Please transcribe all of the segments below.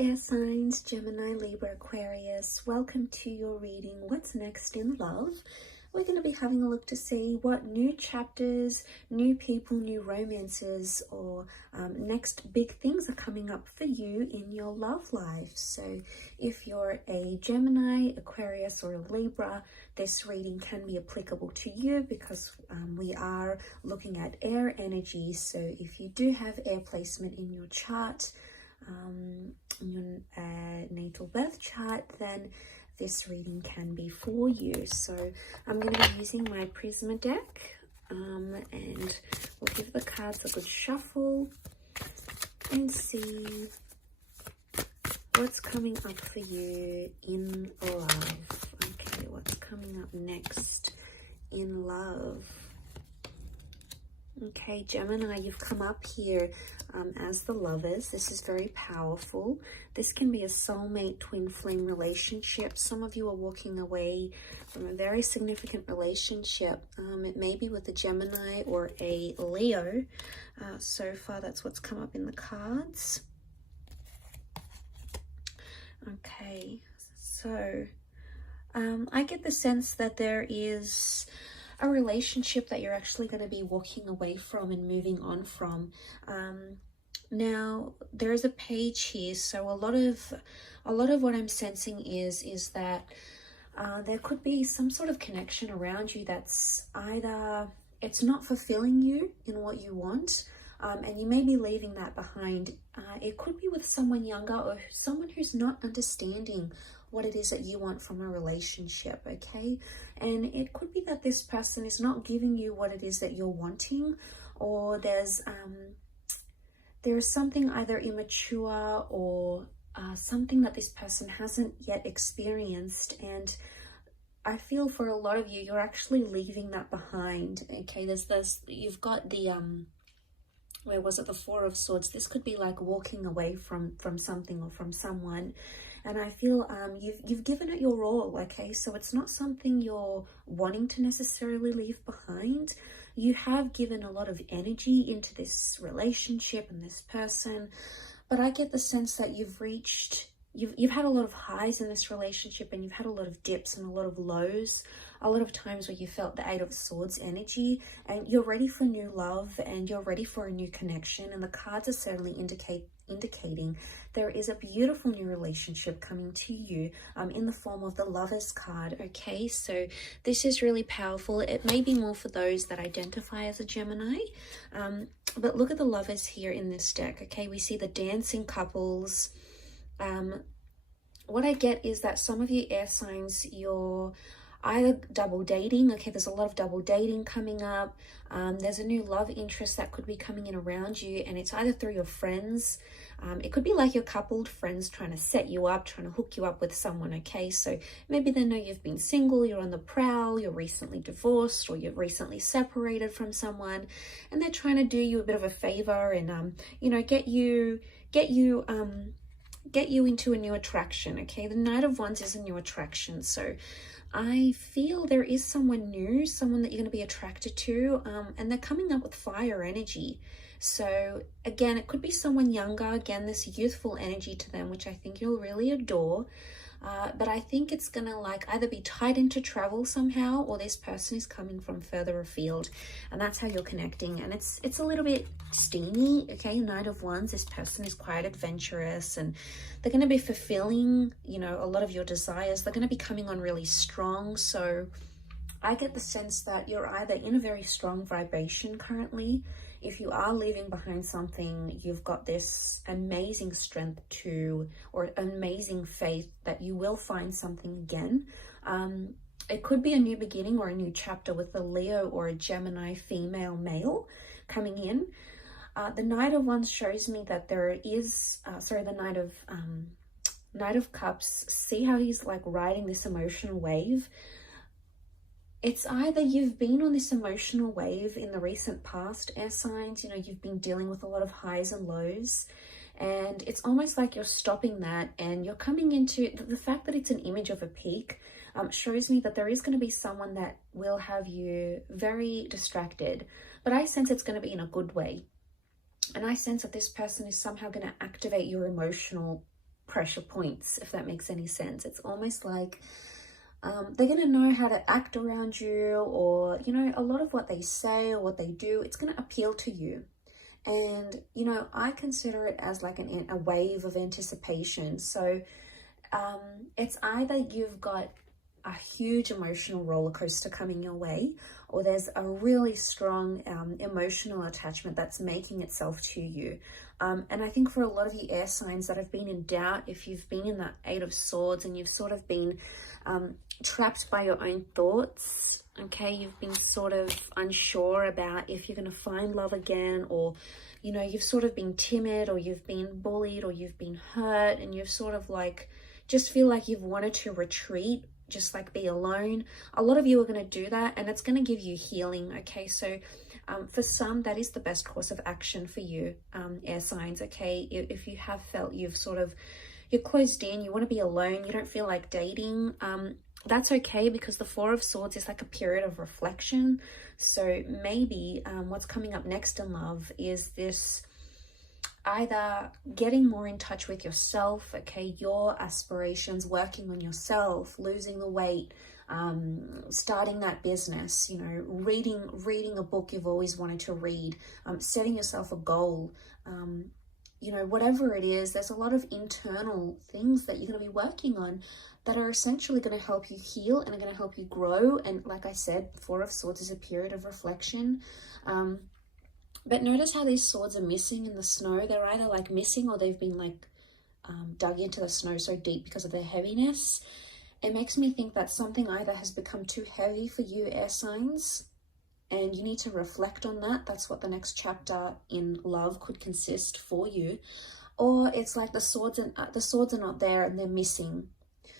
air signs, Gemini, Libra, Aquarius. Welcome to your reading, What's Next in Love. We're going to be having a look to see what new chapters, new people, new romances, or next big things are coming up for you in your love life. So if you're a Gemini, Aquarius, or a Libra, this reading can be applicable to you because we are looking at air energy. So if you do have air placement in your chart, in your natal birth chart, then this reading can be for you. So I'm going to be using my Prisma deck, and we'll give the cards a good shuffle and see what's coming up for you in love. Okay, what's coming up next in love? Okay, Gemini, you've come up here as the lovers. This is very powerful. This can be a soulmate twin flame relationship. Some of you are walking away from a very significant relationship. It may be with a Gemini or a Leo. So far, that's what's come up in the cards. Okay, so I get the sense that there is a relationship that you're actually going to be walking away from and moving on from. Now there is a page here, so a lot of what I'm sensing is that there could be some sort of connection around you that's either it's not fulfilling you in what you want, and you may be leaving that behind. It could be with someone younger or someone who's not understanding what it is that you want from a relationship, okay? And it could be that this person is not giving you what it is that you're wanting, or there's something either immature or something that this person hasn't yet experienced. And I feel for a lot of you, you're actually leaving that behind, okay? You've got the where was it, the Four of Swords. This could be like walking away from something or from someone, and I feel you've given it your all, okay? So it's not something you're wanting to necessarily leave behind. You have given a lot of energy into this relationship and this person, but I get the sense that you've had a lot of highs in this relationship, and you've had a lot of dips and a lot of lows, a lot of times where you felt the Eight of Swords energy, and you're ready for new love and you're ready for a new connection. And the cards are certainly indicating there is a beautiful new relationship coming to you in the form of the Lovers card, okay? So this is really powerful. It may be more for those that identify as a Gemini, but look at the Lovers here in this deck, okay? We see the dancing couples. What I get is that some of you air signs, you're either double dating, okay? There's a lot of double dating coming up. There's a new love interest that could be coming in around you, and it's either through your friends. It could be like your coupled friends trying to set you up, trying to hook you up with someone, okay? So maybe they know you've been single, you're on the prowl, you're recently divorced, or you're recently separated from someone, and they're trying to do you a bit of a favor and get you into a new attraction, okay? The Knight of Wands is a new attraction, so I feel there is someone new, someone that you're going to be attracted to, and they're coming up with fire energy. So again, it could be someone younger, again, this youthful energy to them, which I think you'll really adore. But I think it's gonna like either be tied into travel somehow, or this person is coming from further afield, and that's how you're connecting. And it's a little bit steamy, okay? Knight of Wands, this person is quite adventurous, and they're going to be fulfilling, a lot of your desires. They're going to be coming on really strong. So I get the sense that you're either in a very strong vibration currently. If you are leaving behind something, you've got this amazing strength or amazing faith that you will find something again. It could be a new beginning or a new chapter with a Leo or a Gemini female male coming in. The Knight of Wands shows me that there is, the Knight of Cups, see how he's like riding this emotional wave. It's either you've been on this emotional wave in the recent past, air signs, you've been dealing with a lot of highs and lows, and it's almost like you're stopping that and you're coming into the fact that it's an image of a peak. Shows me that there is going to be someone that will have you very distracted, but I sense it's going to be in a good way. And I sense that this person is somehow going to activate your emotional pressure points, if that makes any sense. It's almost like they're going to know how to act around you, or, you know, a lot of what they say or what they do, it's going to appeal to you. And, you know, I consider it as like a wave of anticipation. So it's either you've got a huge emotional roller coaster coming your way, or there's a really strong emotional attachment that's making itself to you. And I think for a lot of you air signs that have been in doubt, if you've been in that Eight of Swords and you've sort of been trapped by your own thoughts, okay, you've been sort of unsure about if you're going to find love again, or, you know, you've sort of been timid, or you've been bullied, or you've been hurt, and you've sort of like just feel like you've wanted to retreat, just like be alone. A lot of you are going to do that, and it's going to give you healing. Okay, so for some, that is the best course of action for you, air signs. Okay, if you have felt you're closed in, you want to be alone, you don't feel like dating, that's okay, because the Four of Swords is like a period of reflection. So maybe what's coming up next in love is this either getting more in touch with yourself, okay, your aspirations, working on yourself, losing the weight, starting that business, you know, reading a book you've always wanted to read, setting yourself a goal, you know, whatever it is. There's a lot of internal things that you're going to be working on that are essentially going to help you heal and are going to help you grow. And like I said, Four of Swords is a period of reflection. But notice how these swords are missing in the snow. They're either like missing, or they've been like dug into the snow so deep because of their heaviness. It makes me think that something either has become too heavy for you, air signs, and you need to reflect on that. That's what the next chapter in love could consist for you. Or it's like the swords are not there and they're missing.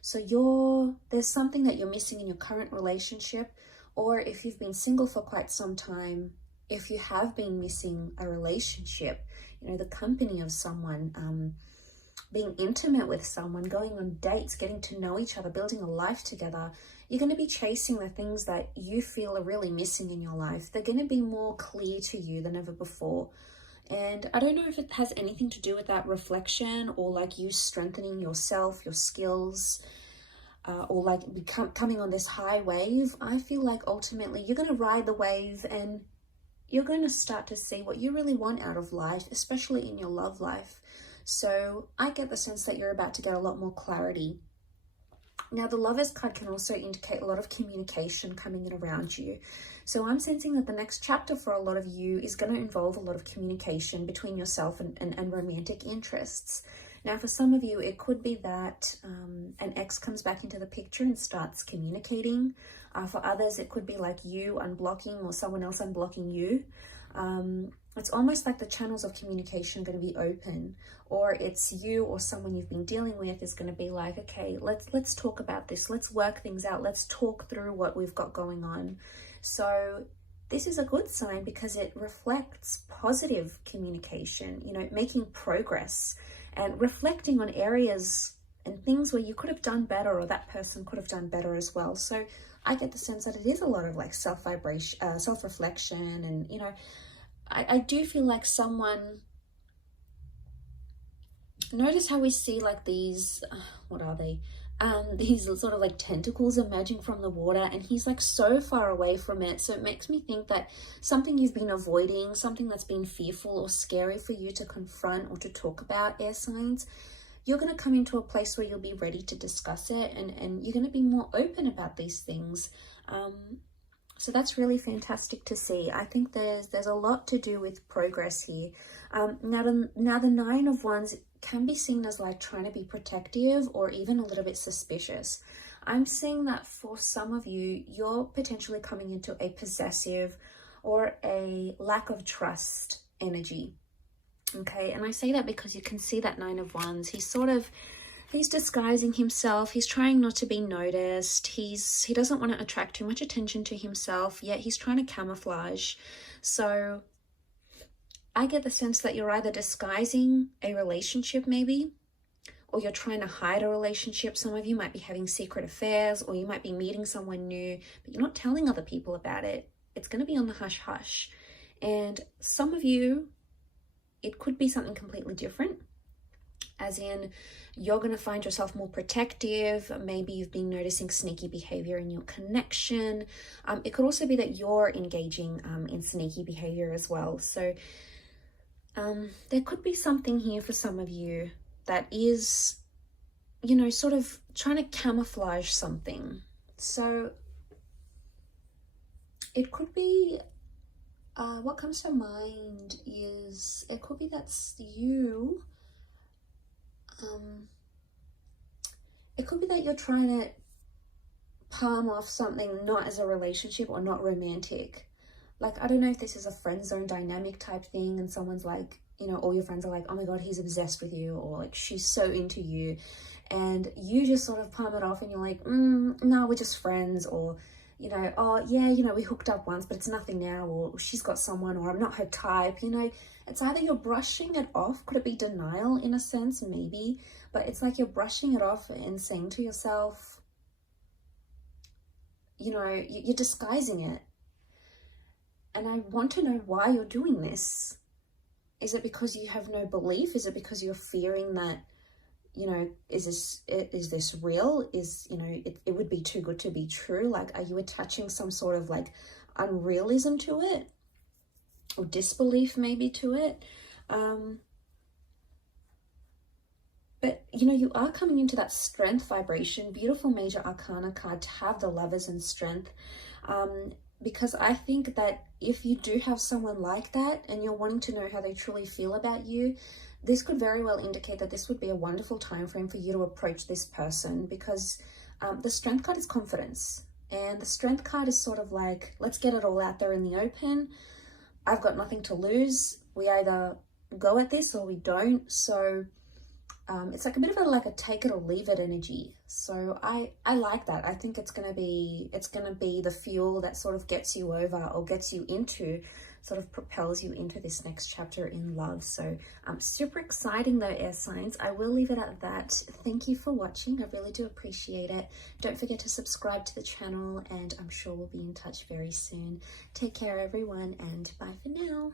So there's something that you're missing in your current relationship, or if you've been single for quite some time, if you have been missing a relationship, you know, the company of someone, being intimate with someone, going on dates, getting to know each other, building a life together, you're going to be chasing the things that you feel are really missing in your life. They're going to be more clear to you than ever before. And I don't know if it has anything to do with that reflection, or like you strengthening yourself, your skills, or like coming on this high wave. I feel like ultimately you're going to ride the wave, and you're going to start to see what you really want out of life, especially in your love life. So I get the sense that you're about to get a lot more clarity. Now, the Lovers card can also indicate a lot of communication coming in around you. So I'm sensing that the next chapter for a lot of you is going to involve a lot of communication between yourself and romantic interests. Now, for some of you, it could be that an ex comes back into the picture and starts communicating. For others, it could be like you unblocking or someone else unblocking you. It's almost like the channels of communication are going to be open, or it's you or someone you've been dealing with is going to be like, okay, let's talk about this. Let's work things out. Let's talk through what we've got going on. So this is a good sign because it reflects positive communication, you know, making progress and reflecting on areas and things where you could have done better, or that person could have done better as well. So I get the sense that it is a lot of like self-reflection, and, you know, I do feel like someone, notice how we see like these, what are they? These sort of like tentacles emerging from the water, and he's like so far away from it. So it makes me think that something you've been avoiding, something that's been fearful or scary for you to confront or to talk about, air signs, you're going to come into a place where you'll be ready to discuss it, and you're going to be more open about these things. So that's really fantastic to see. I think there's a lot to do with progress here. Now the Nine of Wands can be seen as like trying to be protective or even a little bit suspicious. I'm seeing that for some of you, you're potentially coming into a possessive or a lack of trust energy. Okay, and I say that because you can see that Nine of Wands. He's disguising himself. He's trying not to be noticed. He doesn't want to attract too much attention to himself, yet he's trying to camouflage. So I get the sense that you're either disguising a relationship maybe, or you're trying to hide a relationship. Some of you might be having secret affairs, or you might be meeting someone new, but you're not telling other people about it. It's going to be on the hush hush. And some of you, it could be something completely different. as in you're going to find yourself more protective. Maybe you've been noticing sneaky behavior in your connection. It could also be that you're engaging in sneaky behavior as well. So there could be something here for some of you that is, you know, sort of trying to camouflage something. So it could be, what comes to mind is, it could be that's you. It could be that you're trying to palm off something not as a relationship or not romantic. Like, I don't know if this is a friend zone dynamic type thing and someone's like, you know, all your friends are like, oh my God, he's obsessed with you, or like she's so into you, and you just sort of palm it off and you're like, no, we're just friends, or, you know, oh yeah, you know, we hooked up once, but it's nothing now, or she's got someone, or I'm not her type, you know. It's either you're brushing it off, could it be denial in a sense? Maybe, but it's like you're brushing it off and saying to yourself, you know, you're disguising it. And I want to know why you're doing this. Is it because you have no belief? Is it because you're fearing that, you know, is this real? Is, you know, it would be too good to be true? Like, are you attaching some sort of like unrealism to it? Or disbelief maybe to it? But, you know, you are coming into that strength vibration. Beautiful major arcana card to have the Lovers and strength. Because I think that if you do have someone like that and you're wanting to know how they truly feel about you, this could very well indicate that this would be a wonderful time frame for you to approach this person, because the strength card is confidence. And the strength card is sort of like, let's get it all out there in the open. I've got nothing to lose. We either go at this or we don't. So it's like a bit of a take it or leave it energy. So I like that. I think it's gonna be the fuel that sort of gets you over, or gets you into, sort of propels you into this next chapter in love. So super exciting though, air signs. I will leave it at that. Thank you for watching. I really do appreciate it. Don't forget to subscribe to the channel, and I'm sure we'll be in touch very soon. Take care everyone, and bye for now.